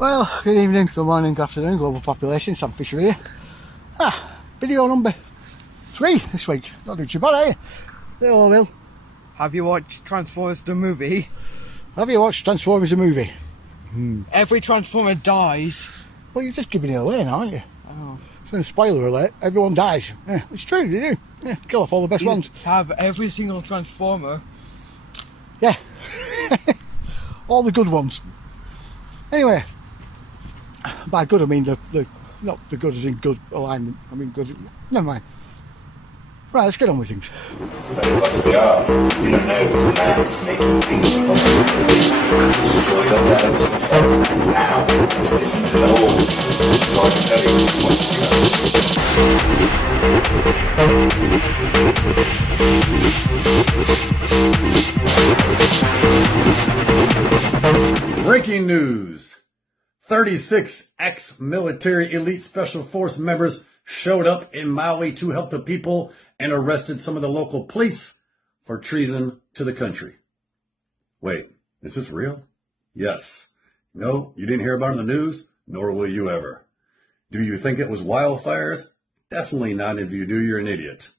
Well, good evening, good morning, good afternoon, global population. Sam Fisher here. Video number 3 this week. Not doing too bad, are you? Hello, Will. Have you watched Transformers the movie? Have you watched Transformers the movie? Every Transformer dies. Well, you're just giving it away now, aren't you? Oh. So, spoiler alert, everyone dies. Yeah, it's true, they do. Yeah, kill off all the best ones. Have every single Transformer. Yeah. All the good ones. Anyway, by good I mean the not the good as in good alignment. I mean good. Never mind. Right, let's get on with things. But it was VR. You don't know who's the man who's making things possible to see. Destroy your television sets. Now, just listen to the halls. So I can tell you what to Breaking news. 36 ex-military elite special force members showed up in Maui to help the people and arrested some of the local police for treason to the country. Wait, is this real? Yes. No, you didn't hear about it in the news, nor will you ever. Do you think it was wildfires? Definitely not. If you do, you're an idiot.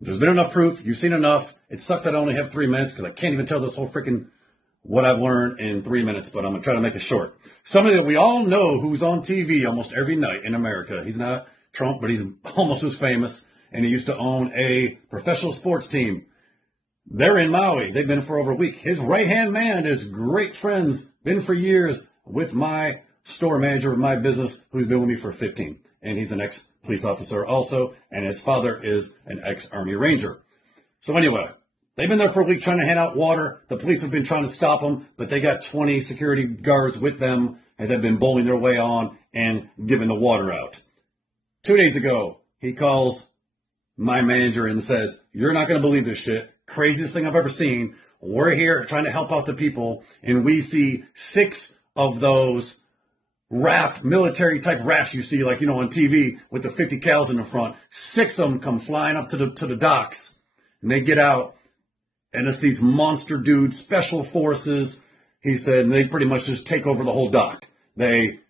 There's been enough proof. You've seen enough. It sucks that I only have 3 minutes because I can't even tell this whole freaking what I've learned in 3 minutes, but I'm going to try to make it short. Somebody that we all know who's on TV almost every night in America. He's not Trump, but he's almost as famous, and he used to own a professional sports team. They're in Maui. They've been for over a week. His right-hand man is great friends, been for years with my store manager of my business, who's been with me for 15. And he's an ex-police officer also, and his father is an ex-Army Ranger. So anyway, they've been there for a week trying to hand out water. The police have been trying to stop them, but they got 20 security guards with them, and they've been bowling their way on and giving the water out. 2 days ago, he calls my manager and says, "You're not going to believe this shit. Craziest thing I've ever seen. We're here trying to help out the people, and we see 6 of those military type rafts you see, like, you know, on TV with the 50 cals in the front. 6 of them come flying up to the docks, and they get out, and it's these monster dudes, special forces." He said, and they pretty much just take over the whole dock. They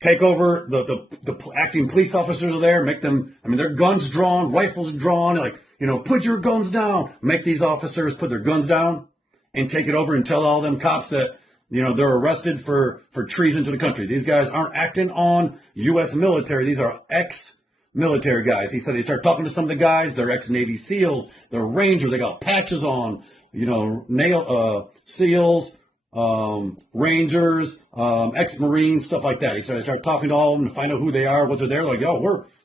take over, the acting police officers are there, make them, I mean, their guns drawn, rifles drawn, like, you know, put your guns down. Make these officers put their guns down and take it over and tell all them cops that, you know, they're arrested for treason to the country. These guys aren't acting on U.S. military. These are ex-military guys. He said he started talking to some of the guys. They're ex-Navy SEALs. They're Rangers. They got patches on, you know, SEALs, Rangers, ex-Marines, stuff like that. He started talking to all of them to find out who they are, what they're there. Like, yo,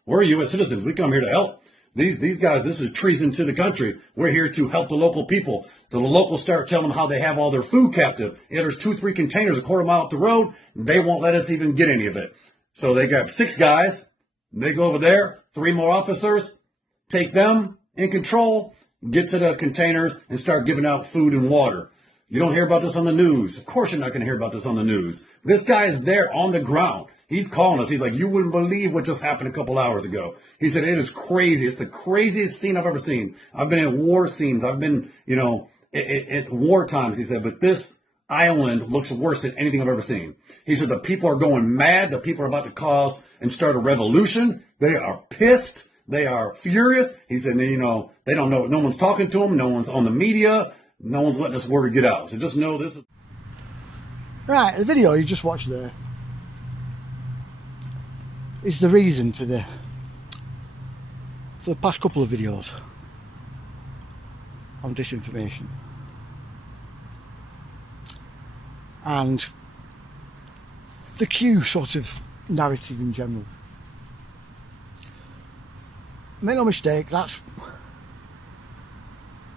we're U.S. citizens. We come here to help. These guys, this is treason to the country. We're here to help the local people. So the locals start telling them how they have all their food captive. Yeah, there's 2-3 containers a quarter mile up the road. They won't let us even get any of it. So they grab 6 guys. They go over there, 3 more officers, take them in control, get to the containers, and start giving out food and water. You don't hear about this on the news. Of course you're not going to hear about this on the news. This guy is there on the ground. He's calling us. He's like, you wouldn't believe what just happened a couple hours ago. He said, it is crazy. It's the craziest scene I've ever seen. I've been at war scenes. I've been, you know, at war times, he said, but this island looks worse than anything I've ever seen. He said, the people are going mad. The people are about to cause and start a revolution. They are pissed. They are furious. He said, you know, they don't know. No one's talking to them. No one's on the media. No one's letting this word get out. So just know this is... Right, the video you just watched there is the reason for the past couple of videos on disinformation and the Q sort of narrative in general. Make no mistake, that's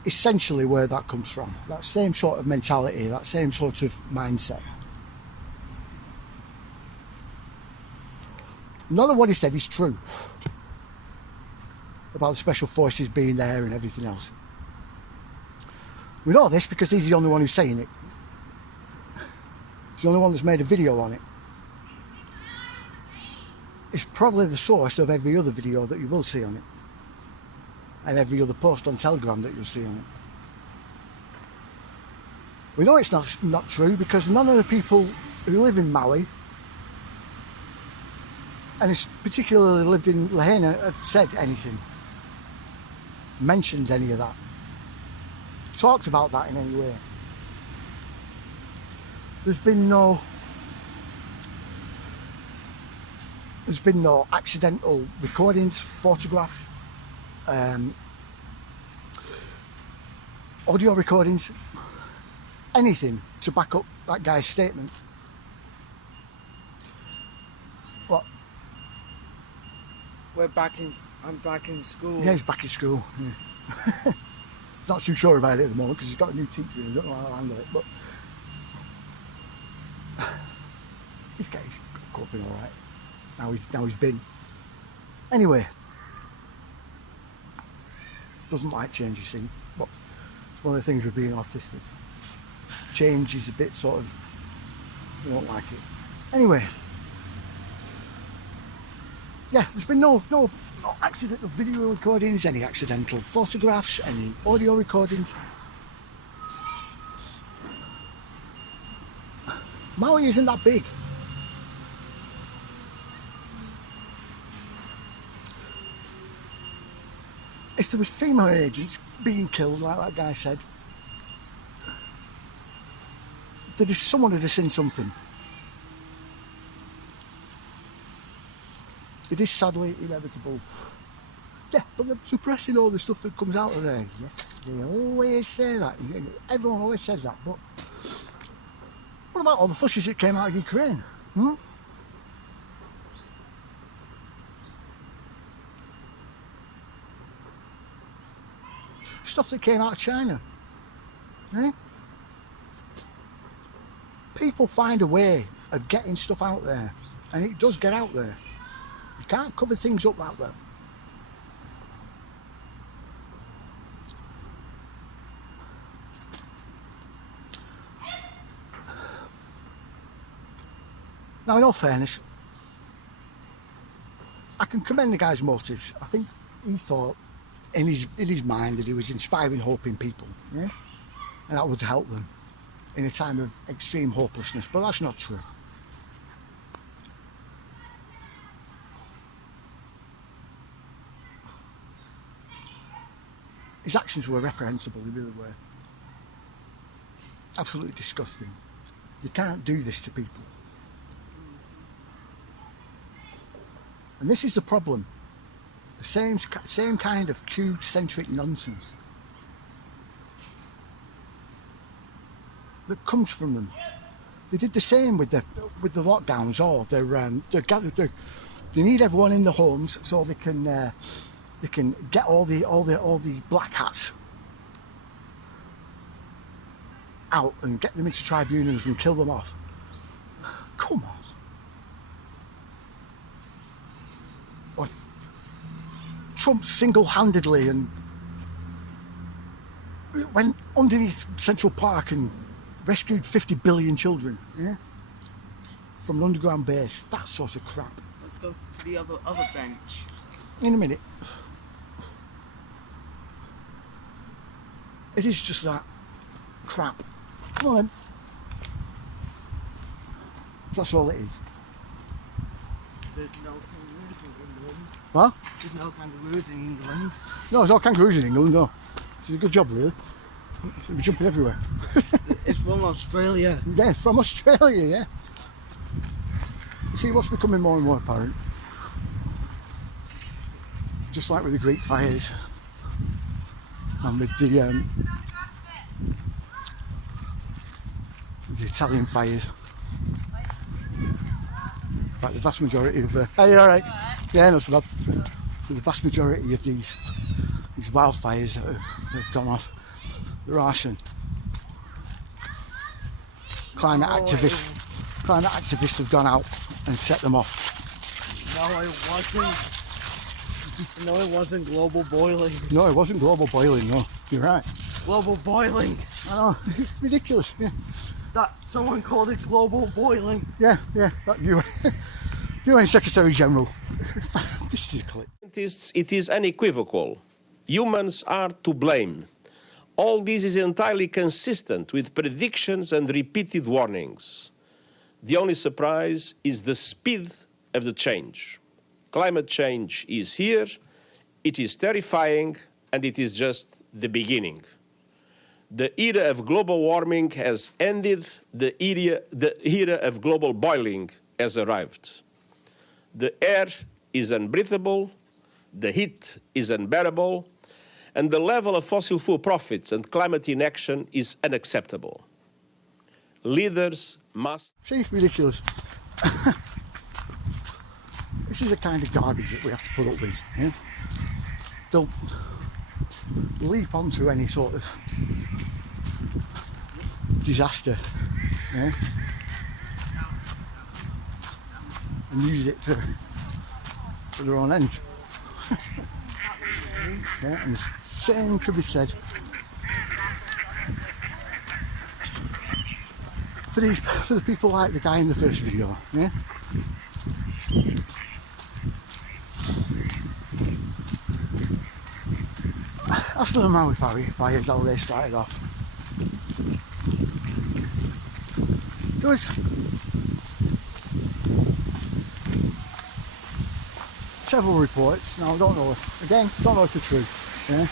essentially where that comes from. That same sort of mentality, that same sort of mindset. None of what he said is true about the special forces being there and everything else. We know this because he's the only one who's saying it. He's the only one that's made a video on it. It's probably the source of every other video that you will see on it, and every other post on Telegram that you'll see on it. We know it's not true because none of the people who live in Maui, and has particularly lived in Lahaina, have said anything, mentioned any of that, talked about that in any way. There's been no accidental recordings, photographs, audio recordings, anything to back up that guy's statement. What? I'm back in school. Yeah, he's back in school. Yeah. Not too sure about it at the moment because he's got a new teacher and I don't know how to handle it, but this guy's coping all right. Now he's been. Anyway, doesn't like change, you see, but it's one of the things with being autistic. Change is a bit sort of, you don't like it. Anyway, yeah, there's been no accidental video recordings, any accidental photographs, any audio recordings. Maui isn't that big. If there was female agents being killed, like that guy said, someone would have seen something. It is sadly inevitable. Yeah, but they're suppressing all the stuff that comes out of there. Yes, they always say that. Everyone always says that, but what about all the fushes that came out of Ukraine? Stuff that came out of China. Eh? People find a way of getting stuff out there, and it does get out there. You can't cover things up like that. Now, in all fairness, I can commend the guy's motives. I think he thought in his mind that he was inspiring hope in people, yeah? And that would help them in a time of extreme hopelessness, but that's not true. His actions were reprehensible, they really were. Absolutely disgusting. You can't do this to people. And this is the problem. The same kind of Q-centric nonsense that comes from them. They did the same with the lockdowns. Or they need everyone in the homes so they can get all the black hats out and get them into tribunals and kill them off. Come on. Or Trump single-handedly and went underneath Central Park and rescued 50 billion children, yeah, from an underground base. That sort of crap. Let's go to the other bench. In a minute. It is just that crap. Come on then. That's all it is. There's no kangaroos in England. What? There's no kangaroos in England. No, there's no kangaroos in England, no. It's a good job, really. They'll be jumping everywhere. It's from Australia. Yeah, from Australia, yeah. You see what's becoming more and more apparent. Just like with the Greek fires and with the Italian fires. In fact, the vast majority of... hey, all right? Yeah, no, so bad. The vast majority of these wildfires that have gone off, they're arson. Climate activists have gone out and set them off. No, it wasn't global boiling. No, it wasn't global boiling, no. You're right. Global boiling. I know, it's ridiculous, yeah. That someone called it global boiling. Yeah, that UN Secretary General. This is a clip. It is unequivocal. Humans are to blame. All this is entirely consistent with predictions and repeated warnings. The only surprise is the speed of the change. Climate change is here, it is terrifying, and it is just the beginning. The era of global warming has ended, the era of global boiling has arrived. The air is unbreathable, the heat is unbearable, and the level of fossil fuel profits and climate inaction is unacceptable. Leaders must... See, ridiculous. This is the kind of garbage that we have to put up with. Yeah? Don't leap onto any sort of disaster, yeah? And use it for their own ends. Yeah, and the same could be said for the people like the guy in the first video, yeah. As for the Maui fires, how they started off, there was several reports. Now I don't know if they're true. Yeah.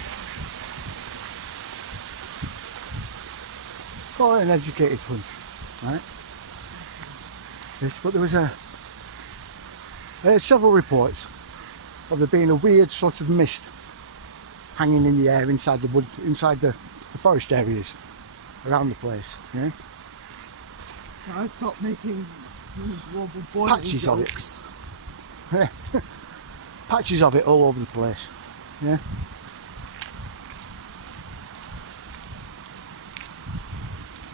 Call it an educated hunch, right? Yes, but there was several reports of there being a weird sort of mist hanging in the air inside the wood, inside the forest areas around the place. Yeah. I stopped making global boiling Patches jokes. of it. Patches of it all over the place. Yeah.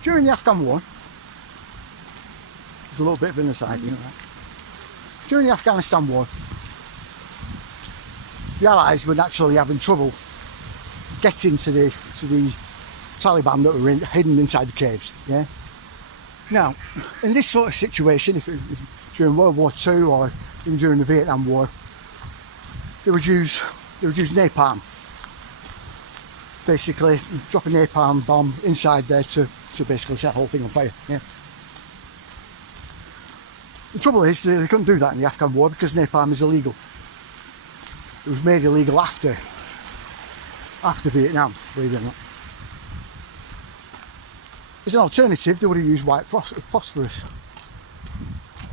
During the Afghan war, there's a little bit of an aside, you know that. During the Afghanistan war, the Allies were naturally having trouble getting to the Taliban that were hidden inside the caves. Yeah. Now, in this sort of situation, if during World War II or even during the Vietnam War, they would use napalm. Basically, drop a napalm bomb inside there to basically set the whole thing on fire. Yeah. The trouble is they couldn't do that in the Afghan war because napalm is illegal. It was made illegal after Vietnam, believe it or not. As an alternative, they would have used white phosphorus,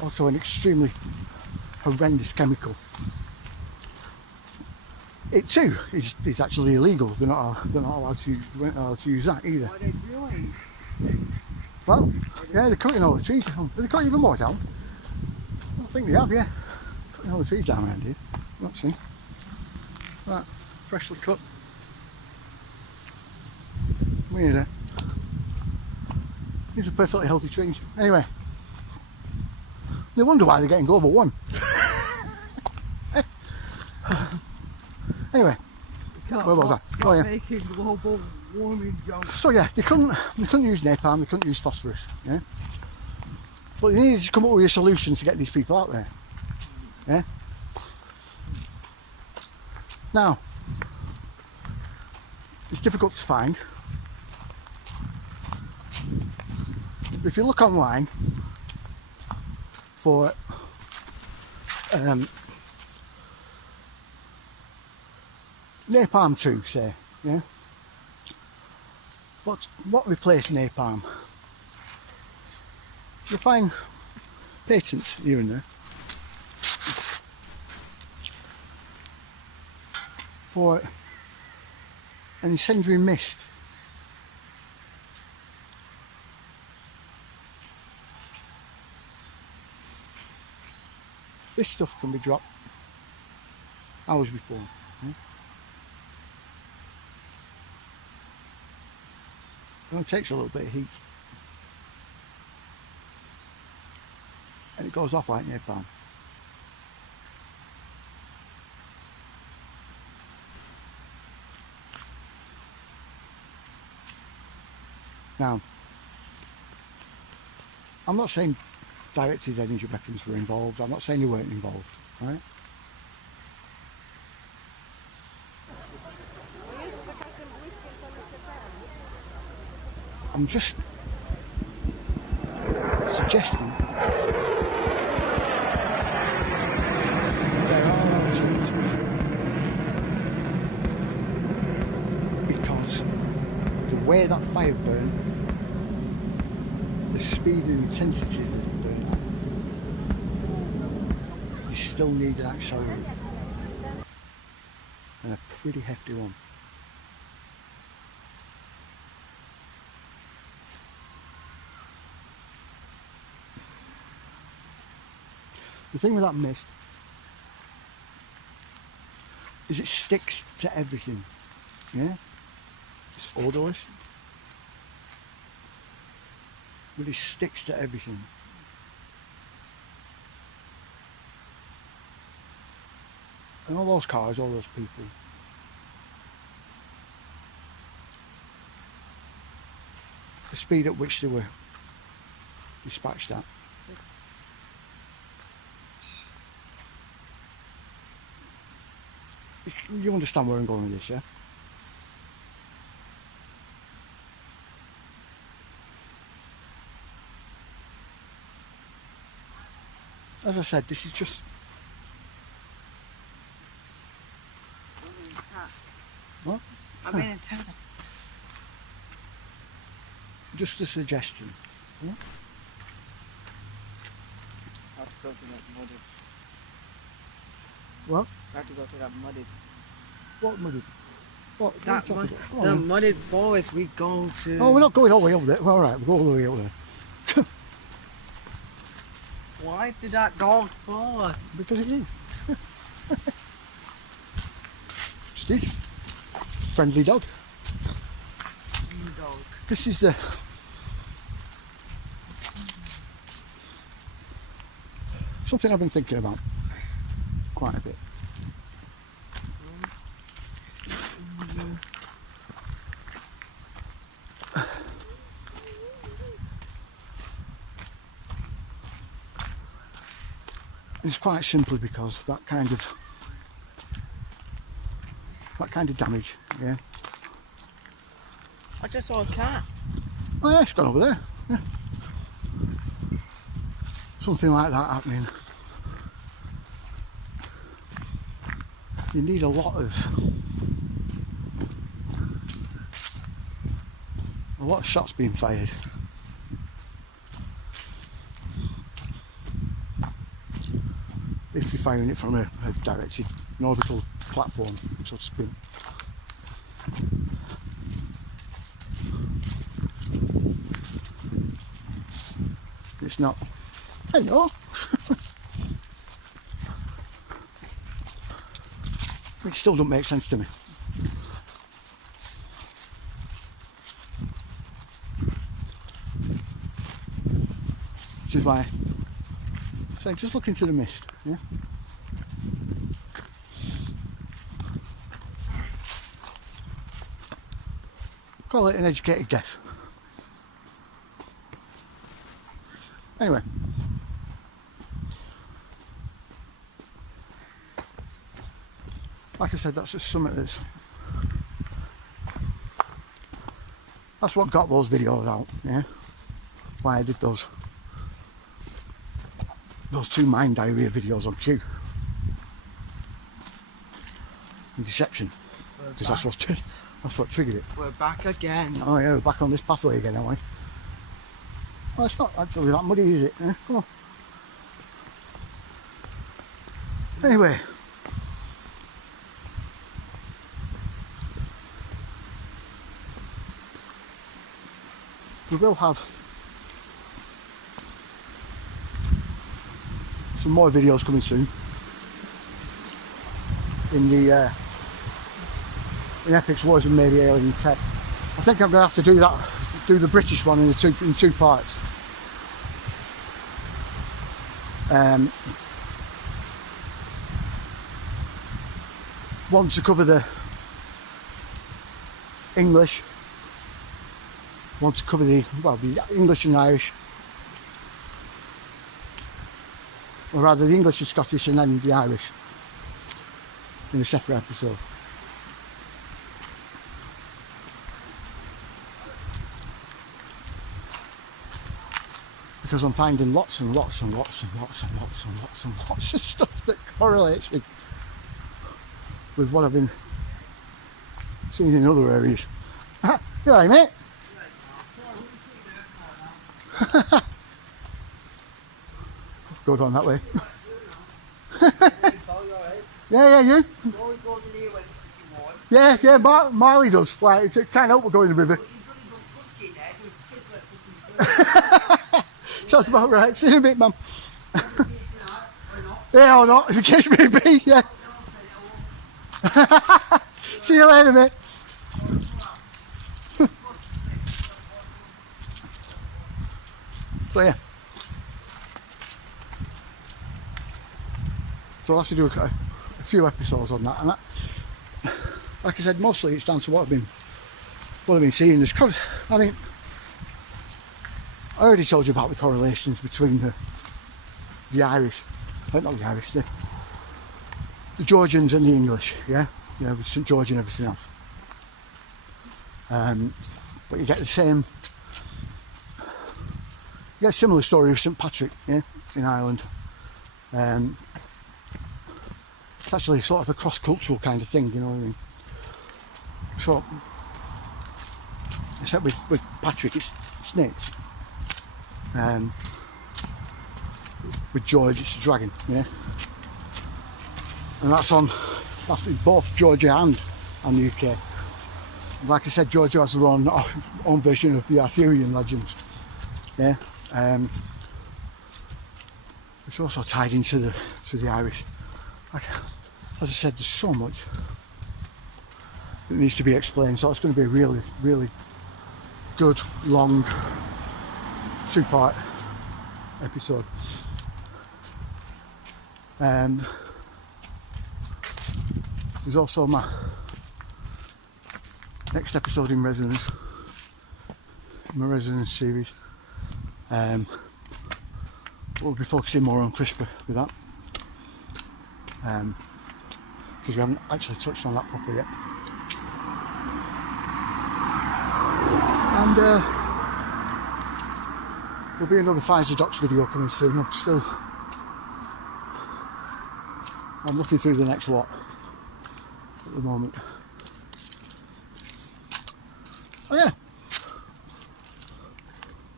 also an extremely horrendous chemical. It too is actually illegal. They're not allowed to use that either. Are they really? Well, yeah, they're cutting all the trees down. They're cutting even more down. I think they have, yeah. Cutting all the trees down around here. Let's see. That freshly cut. Weird. These are perfectly healthy trees. Anyway, no wonder why they're getting global warming. Anyway, where was I? Oh yeah. Making global warming jokes. So yeah, they couldn't use napalm, they couldn't use phosphorus, yeah. But they needed to come up with a solution to get these people out there. Yeah. Now, it's difficult to find. But if you look online for napalm 2, say, yeah. What replaced napalm? You'll find patents here and there for an incendiary mist. This stuff can be dropped hours before. Yeah? It only takes a little bit of heat. And it goes off like napalm. Now, I'm not saying directed energy weapons were involved. I'm not saying they weren't involved, right? I'm just suggesting There are alternatives. Because the way that fire burned, the speed and intensity that it burned at, you still need an accelerator. And a pretty hefty one. The thing with that mist is it sticks to everything. Yeah? It's odorless. But it sticks to everything. And all those cars, all those people, the speed at which they were dispatched at. You understand where I'm going with this, yeah? As I said, this is just... What? I've been attacked. Just a suggestion. Yeah? I have to go to that muddy. What? I have to go to that muddy. What muddy? What? That what are you mud, talking about? Come the on. mudded forest we go to. Oh, we're not going all the way up there. Well, all right, we'll go all the way up there. Why did that dog force? Because it is. It's this friendly dog. Dog. This is the... something I've been thinking about quite a bit. It's quite simply because that kind of damage, yeah. I just saw a cat. Oh yeah, it's gone over there. Yeah. Something like that happening. You need a lot of shots being fired. If you're firing it from a directed, an orbital platform, so to speak. It's not. I know. It still doesn't make sense to me. Which is why. So just look into the mist, yeah? Call it an educated guess. Anyway. Like I said, that's just something that's what got those videos out, yeah? Why I did those two mine diarrhea videos on Q. And deception. Because that's what triggered it. We're back again. Oh yeah, we're back on this pathway again, aren't we? Well, it's not actually that muddy, is it? Eh? Come on. Anyway. We will have some more videos coming soon in the in Epic's Wars and Maybe Alien Tech. I think I'm going to have to do the British one in two parts. One to cover the English, one to cover the English and Irish, or rather the English and Scottish and then the Irish in a separate episode. because I'm finding lots and lots and lots and lots and lots and lots and lots of stuff that correlates with what I've been seeing in other areas. You all right, mate? Go down that way. Yeah, you? Yeah, Maui does. Like, it can't help but go in the river. Sounds about right. See you in a bit, man. Yeah, or not, as the case may be, yeah. See you later, mate. So, yeah. So I'll have to do a few episodes on that, and that, like I said, mostly it's down to what I've been seeing. I mean, I already told you about the correlations between the Irish, not the Irish, the Georgians and the English, yeah, you know, with St George and everything else. But you get the same, you get a similar story with St Patrick, yeah, in Ireland. It's actually sort of a cross-cultural kind of thing, you know what I mean? So, except with Patrick, it's snakes. With George, it's a dragon, yeah. And that's in both Georgia and the UK. Like I said, Georgia has their own version of the Arthurian legends, yeah. Which also tied into the Irish. Like, as I said, there's so much that needs to be explained, so it's going to be a really, really good, long, two-part episode. There's also my next episode in Resonance, my Resonance series. We'll be focusing more on CRISPR with that, because we haven't actually touched on that properly yet. And there'll be another Pfizer Docs video coming soon. I'm looking through the next lot at the moment. Oh yeah.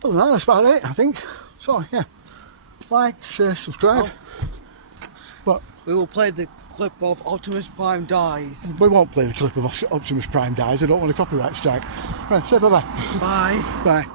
Other than that, that's about it, I think. So yeah, like, share, subscribe. But we will play the clip of Optimus Prime dies. We won't play the clip of Optimus Prime dies. I don't want a copyright strike. Right, say bye bye. Bye. Bye.